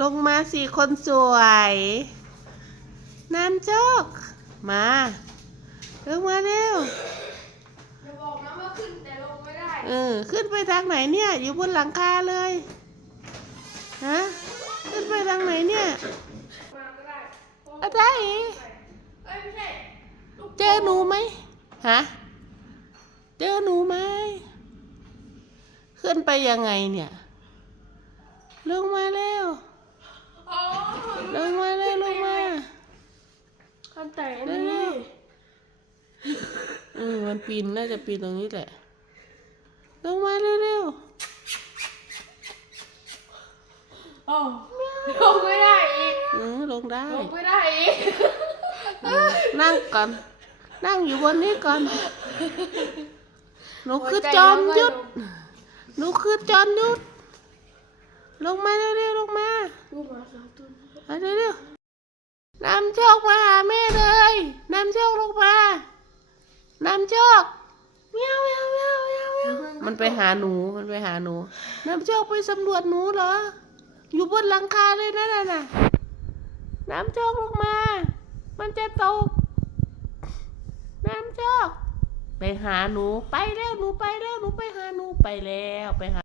ลงมาสี่คนสวย น้ำโจกมาลงมาเร็วอย่าบอกนะว่าขึ้นแต่ลงไม่ได้ เออ ขึ้นไปทางไหนเนี่ย อยู่บนหลังคาเลย ฮะ ขึ้นไปทางไหนเนี่ยมาก็ได้เพราะอะไรเอ้ยไม่ใช่ลูกเจอหนูไหมฮะ เจอหนูไหม ขึ้นไปยังไงเนี่ย ลงมาเร็ว อ๋อ ลงมาเร็วลงมา ขั้นแต่อันเร็นี้วอืมมันปีนน่าจะปีนตรงนี้แหละ ลงมาเร็วอ๋อลงไม่ได้อีกๆอืมลงได้ ลงไม่ได้อีกอืมนั่งก่อน นั่งอยู่บนนี้ก่อน หนูคือจอมยุทธหนูคือจอมยุทธลงมาเร็วๆลงมา ลูกมาสองตัว เอาเร็วๆ นำโชคมาหาแม่เลยนำโชคลงมานำโชคเมียวเมียวเมียวเมียวเมียวมันไปหาหนูมันไปหาหนูนำโชคไปสำรวจหนูเหรอ อยู่บนหลังคาเลยนั่นน่ะน้ำโชคลงมา มันจะตกน้ำโชคไปหาหนูไปแล้วหนูไปแล้วหนูไปหาหนูไปแล้วไปหา